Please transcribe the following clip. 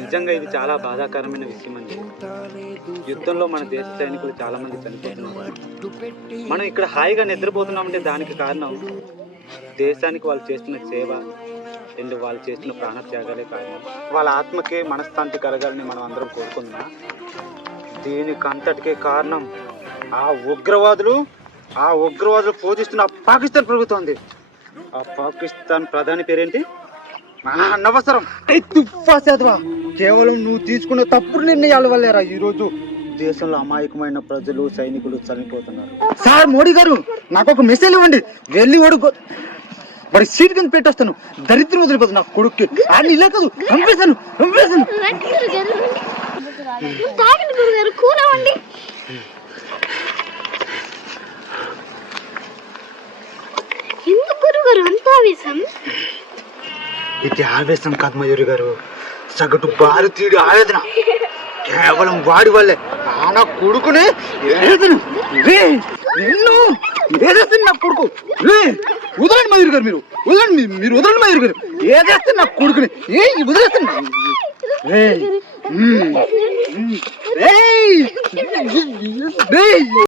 నిజంగా ఇది చాలా బాధాకరమైన విషయం అండి. యుద్ధంలో మన దేశ సైనికులు చాలా మంది చనిపోతున్నారు. మనం ఇక్కడ హాయిగా నిద్రపోతున్నామంటే దానికి కారణం దేశానికి వాళ్ళు చేస్తున్న సేవ అండ్ వాళ్ళు చేస్తున్న ప్రాణత్యాగాలే కారణం. వాళ్ళ ఆత్మకే మనశ్శాంతి కలగాలని మనం అందరం కోరుకుంటున్నాం. దీనికి అంతటికే కారణం ఆ ఉగ్రవాదులు పూజిస్తున్న పాకిస్తాన్ ప్రభుత్వం ఉంది. ఆ పాకిస్తాన్ ప్రధాని పేరేంటి? అనవసరం తుఫాసేదవా. కేవలం నువ్వు తీసుకున్న తప్పుడు నిర్ణయాల వల్లేరా ఈరోజు దేశంలో అమాయకమైన ప్రజలు సైనికులు చనిపోతున్నారు. సార్ మోడీ గారు, నాకు ఒక మెసేజ్ ఇవ్వండి. వెళ్ళి వాడి సీట్ కింద పెట్టేస్తాను. దరిద్రం వదిలిపోతుంది నా కొడుక్కి. ఆయన ఇలా కాదు, పంపేశాను. ఇది ఆవేశం కాదు మయూరి గారు, సగటు భారతీయుడి ఆవేదన. కేవలం వాడి వల్లే నా కొడుకునే ఏదేస్తుంది నా కొడుకు. వదలండి మయూరి గారు, మీరు వదలండి మయూరి గారు. ఏదేస్తుంది నా కొడుకుని వదిలేస్తుంది.